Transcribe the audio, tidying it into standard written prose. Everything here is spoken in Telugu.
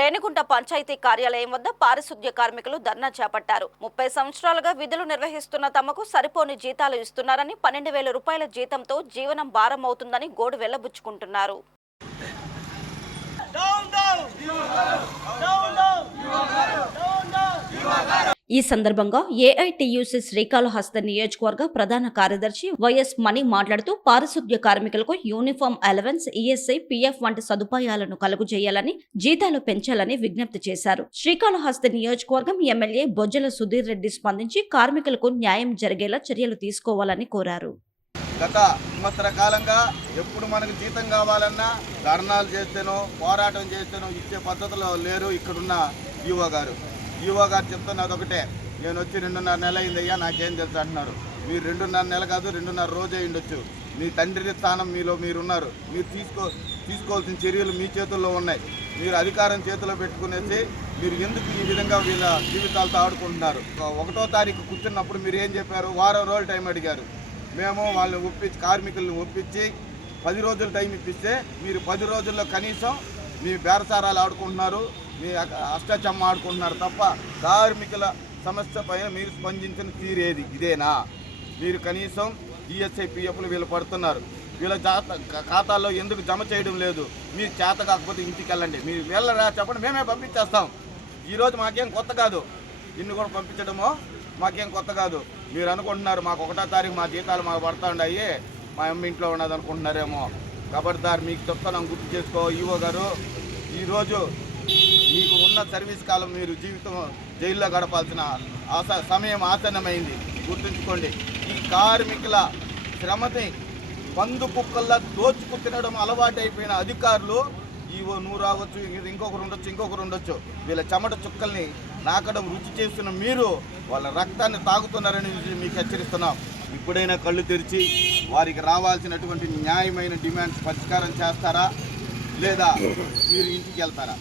రేణిగుంట పంచాయతీ కార్యాలయం వద్ద పారిశుద్ధ్య కార్మికులు ధర్నా చేపట్టారు. 30 సంవత్సరాలుగా విధులు నిర్వహిస్తున్న తమకు సరిపోని జీతాలు ఇస్తున్నారని 12,000 రూపాయల జీతంతో జీవనం భారం అవుతుందని గోడు వెళ్లబుచ్చుకుంటున్నారు. ఈ సందర్భంగా ఏఐటియుసి శ్రీకాళహస్తి నియోజకవర్గ ప్రధాన కార్యదర్శి వైఎస్ మణి మాట్లాడుతూ పారిశుద్ధ్య కార్మికులకు యూనిఫామ్ అలవెన్స్, ఈఎస్ఐ, పిఎఫ్ వంటి సదుపాయాలను కలుగజేయాలని, జీతాలు పెంచాలని విజ్ఞప్తి చేశారు. శ్రీకాళహస్తి నియోజకవర్గం ఎమ్మెల్యే బొజ్జల సుధీర్ రెడ్డి స్పందించి కార్మికులకు న్యాయం జరిగేలా చర్యలు తీసుకోవాలని కోరారు. గత సంవత్సర కాలంగా ఎప్పుడు మనకు జీతం కావాలన్నా ధర్నాలు చేస్తేనో పోరాటం చేస్తేనో ఇచ్చే పద్ధతిలో లేరు ఇక్కడున్న ఈవో గారు. ఈవో గారు చెప్తున్నది ఒకటే, నేను వచ్చి 2.5 నెల అయిందయ్యా, నాకేం తెలుసు అంటున్నారు. మీరు 2.5 నెల కాదు, 2.5 రోజే ఉండొచ్చు. మీ తండ్రి స్థానం మీలో మీరున్నారు. మీరు తీసుకోవాల్సిన చర్యలు మీ చేతుల్లో ఉన్నాయి. మీరు అధికారం చేతిలో పెట్టుకునేసి మీరు ఎందుకు ఈ విధంగా వీళ్ళ జీవితాలతో ఆడుకుంటున్నారు? 1వ తారీఖు కూర్చున్నప్పుడు మీరు ఏం చెప్పారు? వారం రోజులు టైం అడిగారు. మేము వాళ్ళని ఒప్పించి, కార్మికులను ఒప్పించి 10 రోజులు టైం ఇప్పిస్తే మీరు 10 రోజుల్లో కనీసం మీ బేరసారాలు ఆడుకుంటున్నారు, మీ అష్టాచమ్మ ఆడుకుంటున్నారు తప్ప కార్మికుల సమస్య పైన మీరు స్పందించిన తీరేది ఇదేనా? మీరు కనీసం ఈఎస్ఐ, పిఎఫ్లు వీళ్ళు పడుతున్నారు. వీళ్ళ ఖాతాల్లో ఎందుకు జమ చేయడం లేదు? మీరు చేత కాకపోతే ఇంటికి వెళ్ళండి. మీరు వెళ్ళరా చెప్పండి, మేమే పంపించేస్తాం. ఈరోజు మాకేం కొత్త కాదు, ఇన్ని కూడా పంపించడమో మాకేం కొత్త కాదు. మీరు అనుకుంటున్నారు మాకు 1వ తారీఖు మా జీతాలు మాకు పడతా ఉన్నాయి, మా అమ్మ ఇంట్లో ఉన్నది అనుకుంటున్నారేమో. ఖబర్దార్, మీకు చెప్తాను, గుర్తు చేసుకో ఈవో గారు. ఈరోజు మీకు ఉన్న సర్వీస్ కాలం మీరు జీవితం జైల్లో గడపాల్సిన సమయం ఆసన్నమైంది. గుర్తుంచుకోండి, ఈ కార్మికుల శ్రమని పందు కుక్కల్లా దోచుకు తినడం అలవాటైపోయిన అధికారులు, ఈవో నువ్వు రావచ్చు, ఇంకొకరు ఉండొచ్చు, వీళ్ళ చెమట చుక్కల్ని నాకడం రుచి చేస్తున్న మీరు వాళ్ళ రక్తాన్ని తాగుతున్నారని మీకు హెచ్చరిస్తున్నాం. ఇప్పుడైనా కళ్ళు తెరిచి వారికి రావాల్సినటువంటి న్యాయమైన డిమాండ్స్ పరిష్కారం చేస్తారా, లేదా మీరు ఇంటికి వెళ్తారా?